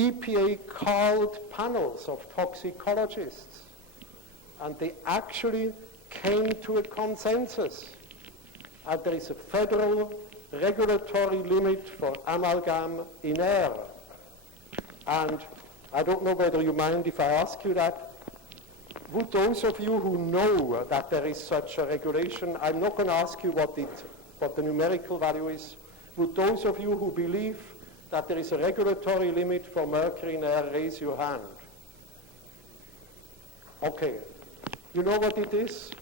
EPA called panels of toxicologists, and they actually came to a consensus. And there is a federal regulatory limit for amalgam in air. And I don't know whether you mind if I ask you that. Would those of you who know that there is such a regulation, I'm not going to ask you what the numerical value is, would those of you who believe that there is a regulatory limit for mercury in air raise your hand? Okay. You know what it is?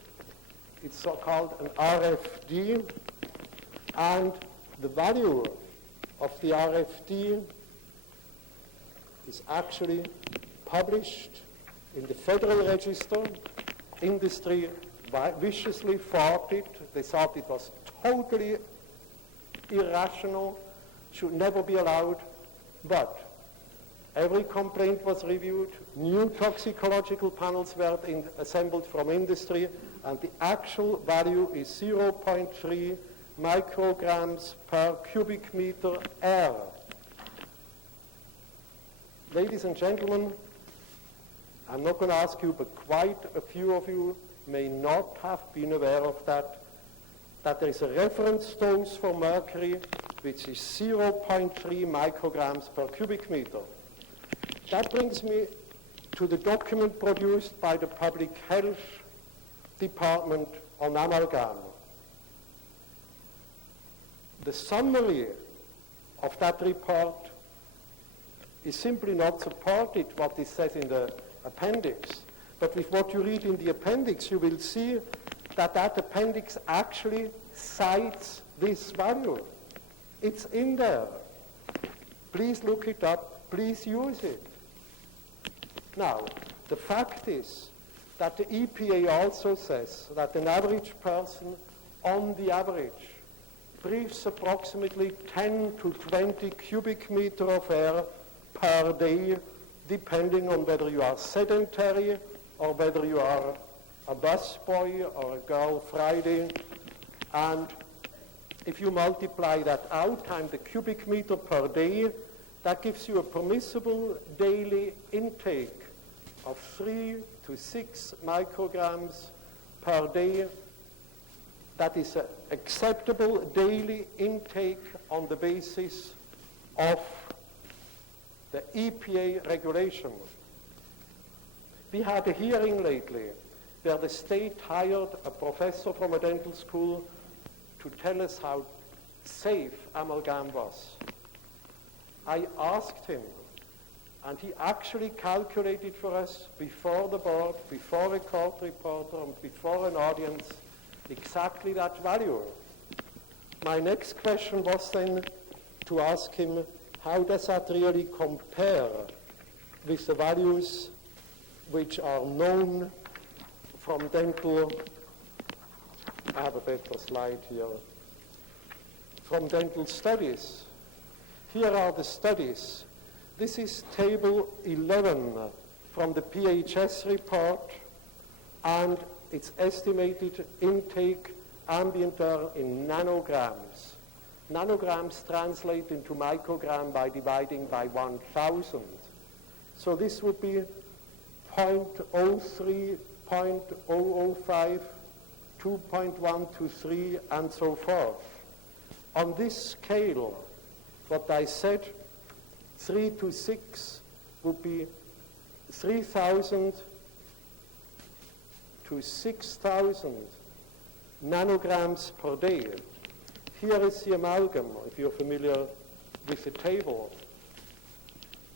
It's called an RFD, and the value of the RFD is actually published in the Federal Register. Industry viciously fought it. They thought it was totally irrational, should never be allowed, but every complaint was reviewed, new toxicological panels were assembled from industry, and the actual value is 0.3 micrograms per cubic meter air. Ladies and gentlemen, I'm not going to ask you, but quite a few of you may not have been aware of that there is a reference dose for mercury which is 0.3 micrograms per cubic meter. That brings me to the document produced by the Public Health Department on amalgam. The summary of that report is simply not supported what it says in the appendix. But with what you read in the appendix, you will see that that appendix actually cites this value. It's in there. Please look it up. Please use it. Now, the fact is that the EPA also says that an average person, on the average, breathes approximately 10 to 20 cubic meter of air per day, depending on whether you are sedentary or whether you are a busboy or a girl Friday. And if you multiply that out times the cubic meter per day, that gives you a permissible daily intake of 3 to 6 micrograms per day. That is an acceptable daily intake on the basis of the EPA regulation. We had a hearing lately where the state hired a professor from a dental school to tell us how safe amalgam was. I asked him, and he actually calculated for us before the board, before a court reporter, and before an audience, exactly that value. My next question was then to ask him, how does that really compare with the values which are known from dental, I have a better slide here, from dental studies. Here are the studies. This is table 11 from the PHS report, and it's estimated intake ambient air in nanograms. Nanograms translate into microgram by dividing by 1,000. So this would be 0.03, 0.005, 2.123, and so forth. On this scale, what I said, 3 to 6 would be 3,000 to 6,000 nanograms per day. Here is the amalgam, if you're familiar with the table.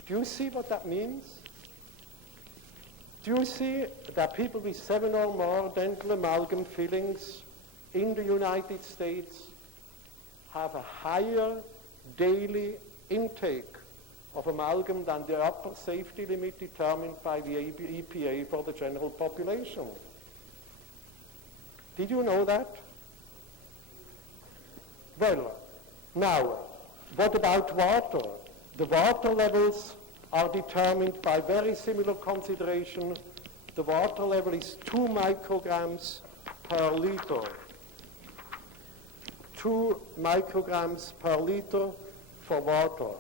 Do you see what that means? Do you see that people with 7 or more dental amalgam fillings in the United States have a higher daily intake of amalgam than the upper safety limit determined by the EPA for the general population? Did you know that? Well, now, what about water? The water levels are determined by very similar consideration. The water level is 2 micrograms per liter. 2 micrograms per liter for water.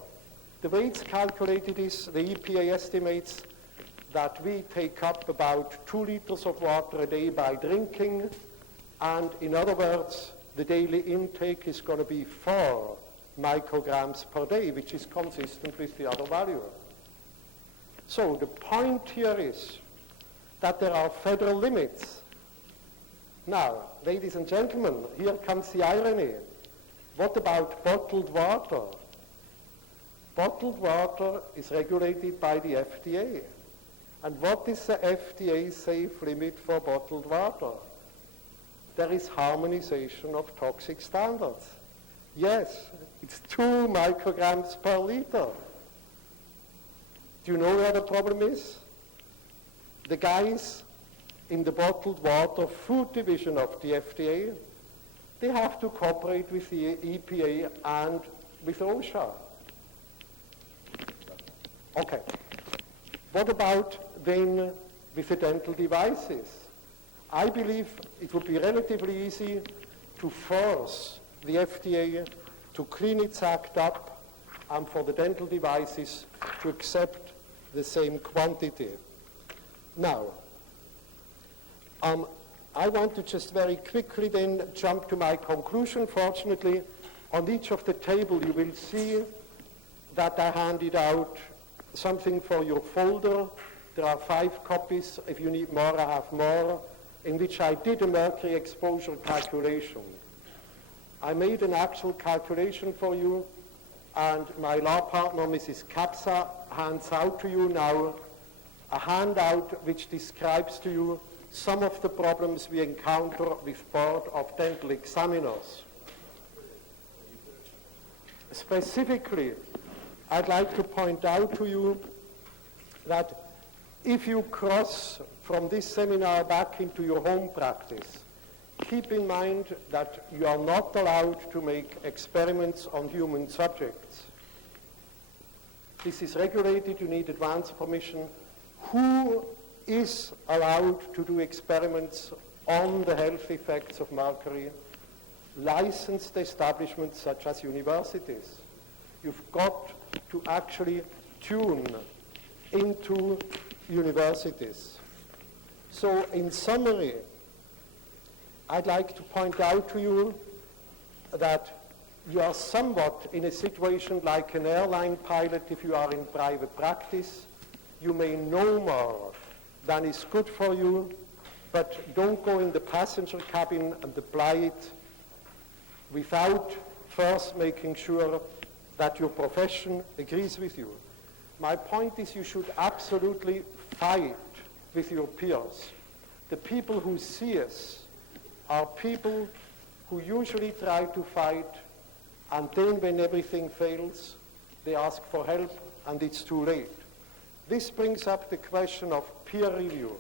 The way it's calculated is the EPA estimates that we take up about 2 liters of water a day by drinking, and in other words, the daily intake is going to be 4 micrograms per day, which is consistent with the other value. So the point here is that there are federal limits. Now, ladies and gentlemen, here comes the irony. What about bottled water? Bottled water is regulated by the FDA. And what is the FDA safe limit for bottled water? There is harmonization of toxic standards. Yes, it's 2 micrograms per liter. Do you know where the problem is? The guys in the bottled water food division of the FDA, they have to cooperate with the EPA and with OSHA. Okay. What about then with the dental devices? I believe it would be relatively easy to force the FDA to clean its act up and for the dental devices to accept the same quantity. Now, I want to just very quickly then jump to my conclusion. Fortunately, on each of the table you will see that I handed out something for your folder. There are 5 copies. If you need more, I have more, in which I did a mercury exposure calculation. I made an actual calculation for you, and my law partner, Mrs. Kapsa, hands out to you now a handout which describes to you some of the problems we encounter with Board of Dental Examiners. Specifically, I'd like to point out to you that if you cross from this seminar back into your home practice, keep in mind that you are not allowed to make experiments on human subjects. This is regulated, you need advance permission. Who is allowed to do experiments on the health effects of mercury? Licensed establishments such as universities. You've got to actually tune into universities. So in summary, I'd like to point out to you that you are somewhat in a situation like an airline pilot if you are in private practice. You may know more than is good for you, but don't go in the passenger cabin and apply it without first making sure that your profession agrees with you. My point is you should absolutely fight with your peers. The people who see us are people who usually try to fight, and then when everything fails, they ask for help and it's too late. This brings up the question of peer review.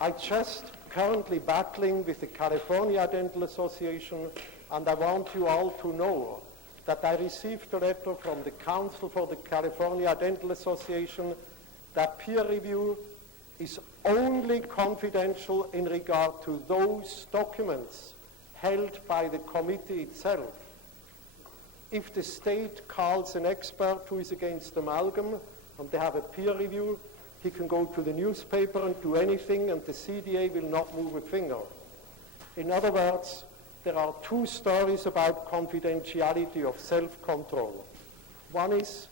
I'm just currently battling with the California Dental Association, and I want you all to know that I received a letter from the Council for the California Dental Association that peer review is only confidential in regard to those documents held by the committee itself. If the state calls an expert who is against amalgam and they have a peer review, he can go to the newspaper and do anything, and the CDA will not move a finger. In other words, there are 2 stories about confidentiality of self-control. One is,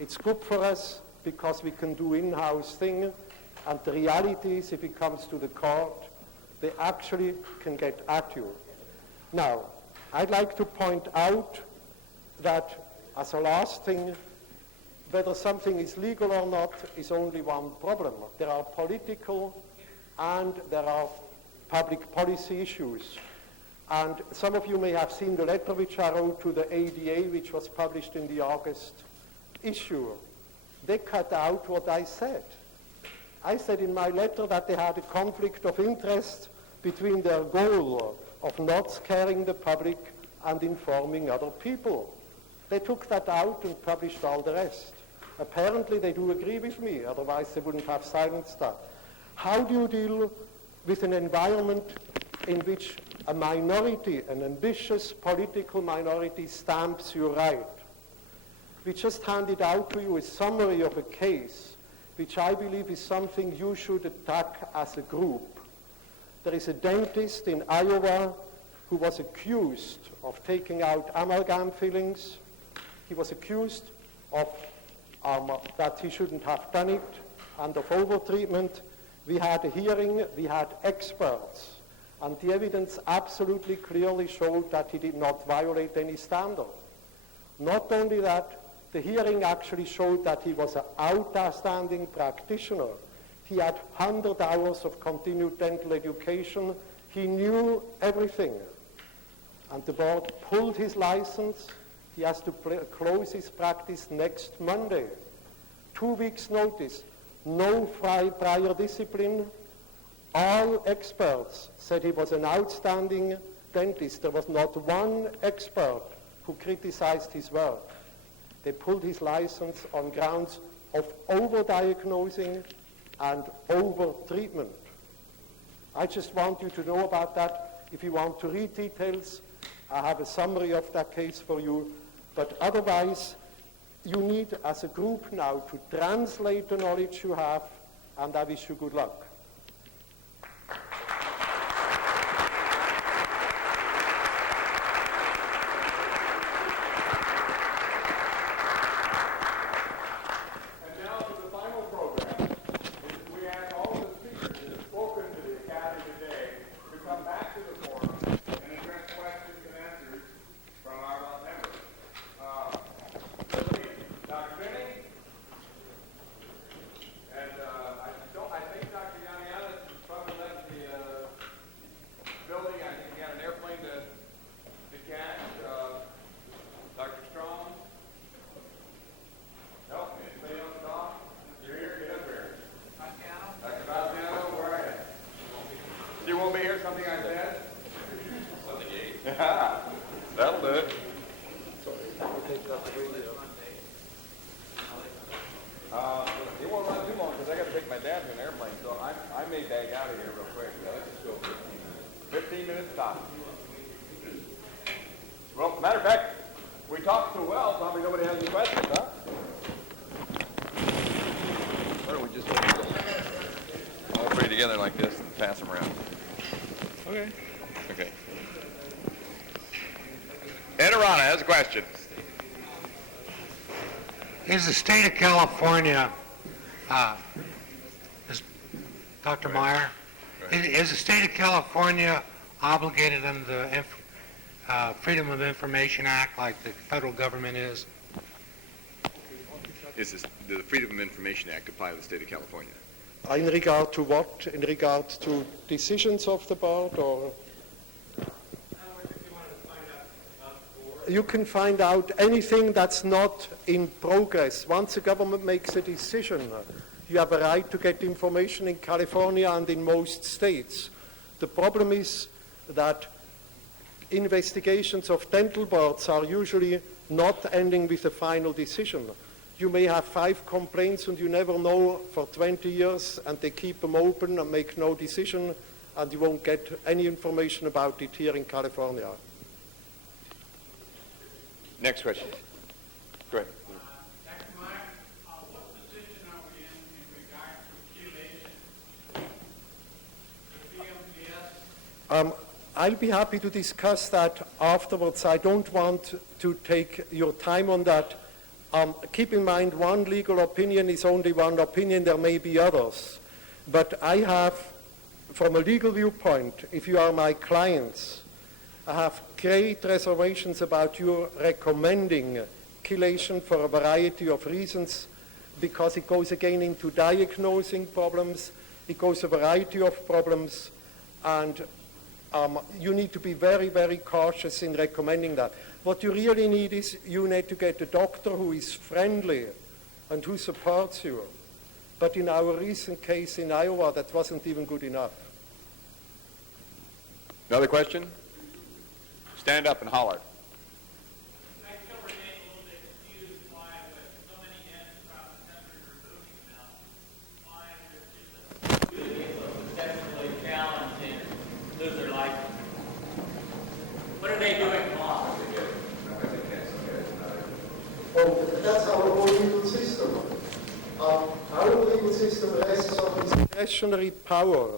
it's good for us because we can do in-house thing, and the reality is, if it comes to the court, they actually can get at you. Now, I'd like to point out that, as a last thing, whether something is legal or not is only one problem. There are political and there are public policy issues. And some of you may have seen the letter which I wrote to the ADA, which was published in the August issue. They cut out what I said. I said in my letter that they had a conflict of interest between their goal of not scaring the public and informing other people. They took that out and published all the rest. Apparently they do agree with me, otherwise they wouldn't have silenced that. How do you deal with an environment in which a minority, an ambitious political minority, stamps you right? We just handed out to you a summary of a case which I believe is something you should attack as a group. There is a dentist in Iowa who was accused of taking out amalgam fillings. He was accused of that he shouldn't have done it and of overtreatment. We had a hearing, we had experts, and the evidence absolutely clearly showed that he did not violate any standard. Not only that, the hearing actually showed that he was an outstanding practitioner. He had 100 hours of continued dental education. He knew everything. And the board pulled his license. He has to close his practice next Monday. 2 weeks notice, no prior discipline. All experts said he was an outstanding dentist. There was not one expert who criticized his work. They pulled his license on grounds of overdiagnosing and over-treatment. I just want you to know about that. If you want to read details, I have a summary of that case for you. But otherwise, you need, as a group now, to translate the knowledge you have, and I wish you good luck. That'll do it. It won't run too long because I got to take my dad to an airplane, so I may bag out of here real quick. Let's just go 15 minutes top. Well, matter of fact, we talked so well, probably nobody has any questions, huh? Why don't we just all three together like this and pass them around? Okay. Okay. Ed Arana has a question. Is the state of California, Dr. Meyer, is the state of California obligated under the Freedom of Information Act like the federal government is? Is this, the Freedom of Information Act apply to the state of California? In regard to what? In regard to decisions of the board, or? You can find out anything that's not in progress. Once the government makes a decision, you have a right to get information in California and in most states. The problem is that investigations of dental boards are usually not ending with a final decision. You may have 5 complaints and you never know for 20 years, and they keep them open and make no decision, and you won't get any information about it here in California. Next question. Go ahead. Dr. Meyer, what position are we in regard to chelation? The BMPS? I'll be happy to discuss that afterwards. I don't want to take your time on that. Keep in mind, one legal opinion is only one opinion. There may be others. But I have, from a legal viewpoint, if you are my clients, I have great reservations about you recommending chelation for a variety of reasons, because it goes again into diagnosing problems, it goes a variety of problems, and you need to be very, very cautious in recommending that. What you really need is you need to get a doctor who is friendly and who supports you. But in our recent case in Iowa, that wasn't even good enough. Another question? Stand up and holler. I still remain a little bit confused why, with so many ends across the country removing them, why there's just a few people successfully challenged and lose their license. What are they doing wrong? That's our whole legal system. Our legal system rests on discretionary power.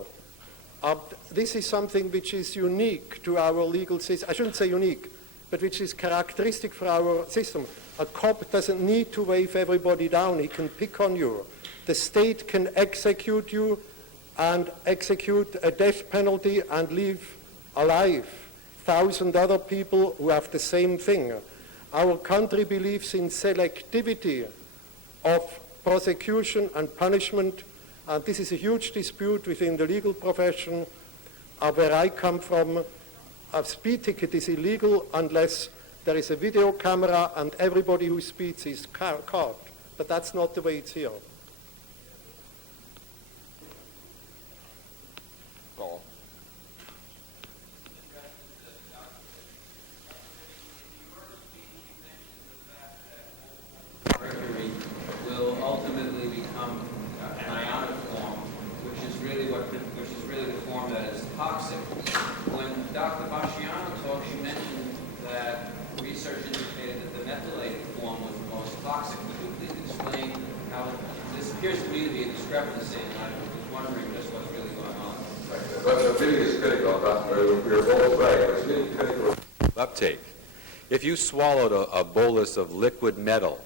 This is something which is unique to our legal system. I shouldn't say unique, but which is characteristic for our system. A cop doesn't need to wave everybody down. He can pick on you. The state can execute you and execute a death penalty and leave alive 1,000 other people who have the same thing. Our country believes in selectivity of prosecution and punishment, and this is a huge dispute within the legal profession. Where I come from, a speed ticket is illegal unless there is a video camera and everybody who speeds is caught. But that's not the way it's here. Call. Mercury will ultimately become an ionic form, which is really the form that is toxic. When Dr. Basciano talked, she mentioned that research indicated that the methylated form was the most toxic. Would you please explain how this appears to me to be a discrepancy, and I was wondering just what's really going on. But the really is critical, we're both right, it's really critical. Uptake. If you swallowed a bolus of liquid metal,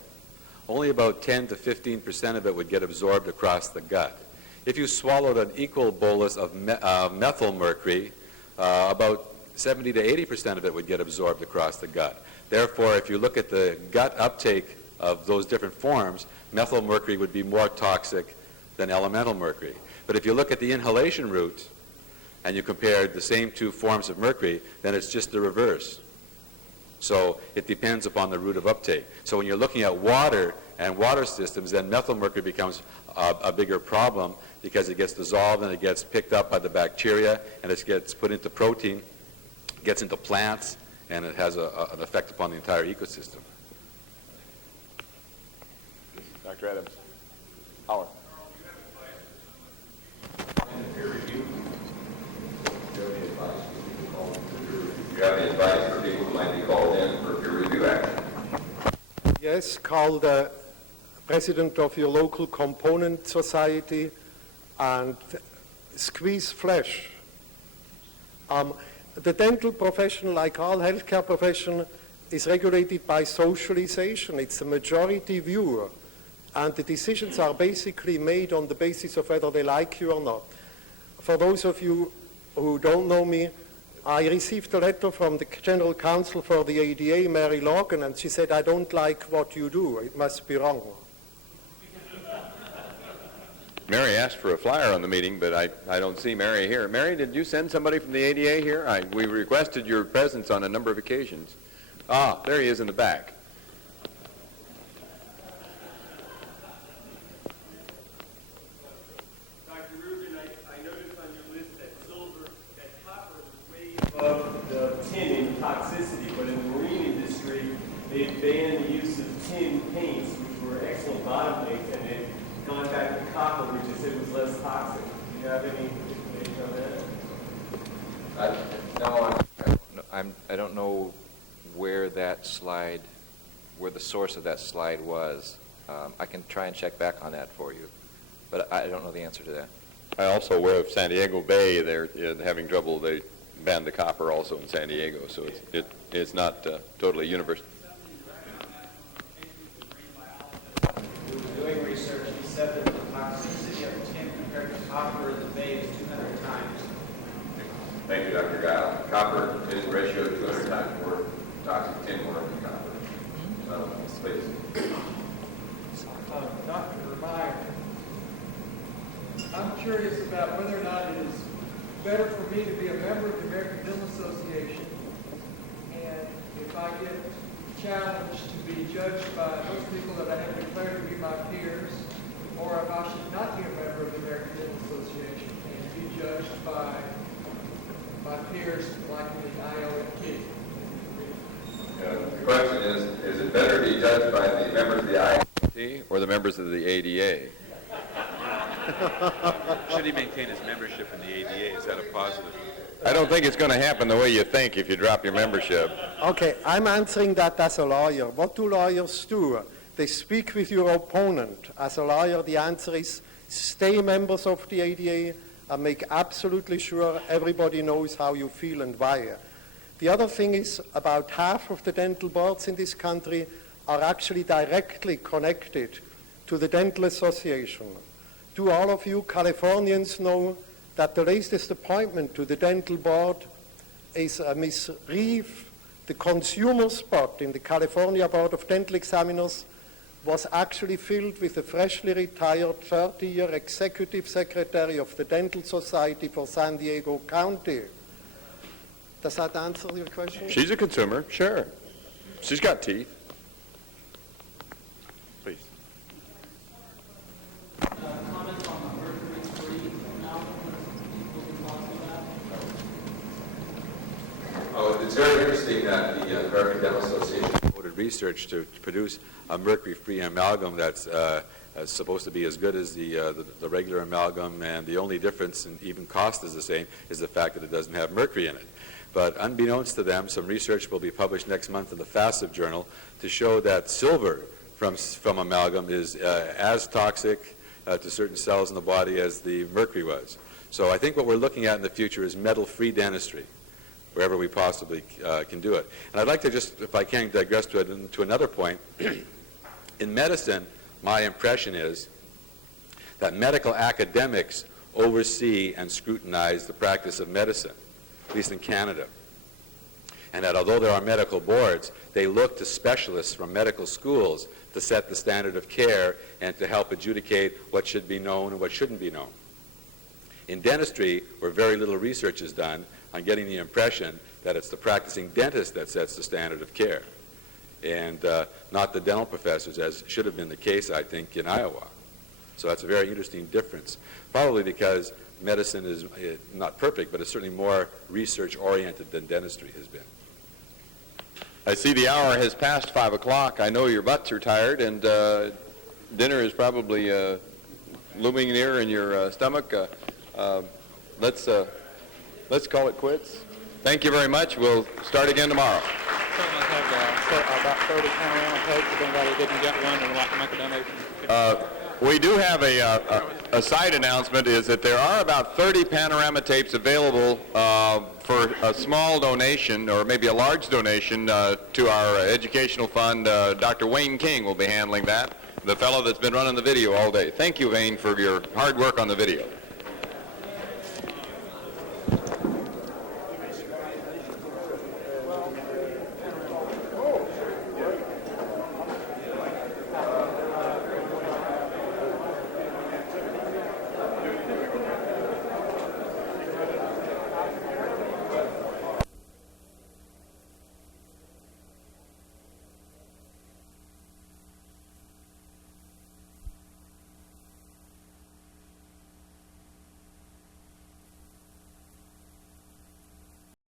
only about 10 to 15% of it would get absorbed across the gut. If you swallowed an equal bolus of methyl mercury, about 70 to 80% of it would get absorbed across the gut. Therefore, if you look at the gut uptake of those different forms, methyl mercury would be more toxic than elemental mercury. But if you look at the inhalation route and you compare the same two forms of mercury, then it's just the reverse. So it depends upon the route of uptake. So when you're looking at water and water systems, then methyl mercury becomes a bigger problem because it gets dissolved and it gets picked up by the bacteria and it gets put into protein, gets into plants, and it has an effect upon the entire ecosystem. Dr. Adams. Howard. Do you have any advice for people who might be called in for peer review action? Yes, call the president of your local component society and squeeze flesh. The dental profession, like all healthcare profession, is regulated by socialization. It's a majority view, and the decisions are basically made on the basis of whether they like you or not. For those of you who don't know me, I received a letter from the General Counsel for the ADA, Mary Logan, and she said, I don't like what you do. It must be wrong. Mary asked for a flyer on the meeting, but I don't see Mary here. Mary, did you send somebody from the ADA here? We requested your presence on a number of occasions. Ah, there he is in the back. Dr. Rubin, I noticed on your list that copper was way above the tin in toxicity, but in the marine industry, they banned the use of tin paints, which were excellent bottom paints, and they've gone back to copper, which they said was less toxic. Do you have any information on that? I don't know where that slide, where the source of that slide was. I can try and check back on that for you, but I don't know the answer to that. I also aware of San Diego Bay. They're having trouble. They banned the copper also in San Diego, so it's not totally universal. We were doing research, he said that the toxicity of tin compared to copper in the bay is 200 times. Thank you, Dr. Guile. Copper is ratio 200 times more toxic tin more than copper. So, please. Dr. Meyer, I'm curious about whether or not it is better for me to be a member of the American Dental Association, and if I get challenged to be judged by those people that I have declared to be my peers, or if I should not be a member of the American Dental Association and be judged by my peers like the IAOMT. The question is it better to be judged by the members of the IAOMT Or the members of the ADA? Should he maintain his membership in the ADA? Is that a positive? I don't think it's going to happen the way you think if you drop your membership. Okay, I'm answering that as a lawyer. What do lawyers do? They speak with your opponent. As a lawyer, the answer is stay members of the ADA and make absolutely sure everybody knows how you feel and why. The other thing is about half of the dental boards in this country are actually directly connected to the Dental Association. Do all of you Californians know that the latest appointment to the dental board is Ms. Reeve, the consumer spot in the California Board of Dental Examiners was actually filled with a freshly retired 30-year executive secretary of the Dental Society for San Diego County. Does that answer your question? She's a consumer, sure. She's got teeth. Please. Comments on the Mercury-Free amalgam that we've been talking about? Oh, it's very interesting that the American Dental Association Devoted research to produce a mercury-free amalgam that's supposed to be as good as the regular amalgam, and the only difference, and even cost is the same, is the fact that it doesn't have mercury in it. But unbeknownst to them, some research will be published next month in the FASF journal to show that silver from amalgam is as toxic to certain cells in the body as the mercury was. So I think what we're looking at in the future is metal-free dentistry, wherever we possibly can do it. And I'd like to just, if I can, digress to another point. In medicine, my impression is that medical academics oversee and scrutinize the practice of medicine, at least in Canada. And that although there are medical boards, they look to specialists from medical schools to set the standard of care and to help adjudicate what should be known and what shouldn't be known. In dentistry, where very little research is done, I'm getting the impression that it's the practicing dentist that sets the standard of care, and not the dental professors, as should have been the case, I think, in Iowa. So that's a very interesting difference, probably because medicine is not perfect, but it's certainly more research-oriented than dentistry has been. I see the hour has passed 5 o'clock. I know your butts are tired, and dinner is probably looming near in your stomach. Let's call it quits. Thank you very much. We'll start again tomorrow. Certainly have about 30 panorama tapes if anybody didn't get one and would like to make a donation. We do have a side announcement, is that there are about 30 panorama tapes available for a small donation, or maybe a large donation, to our educational fund. Dr. Wayne King will be handling that, the fellow that's been running the video all day. Thank you, Wayne, for your hard work on the video.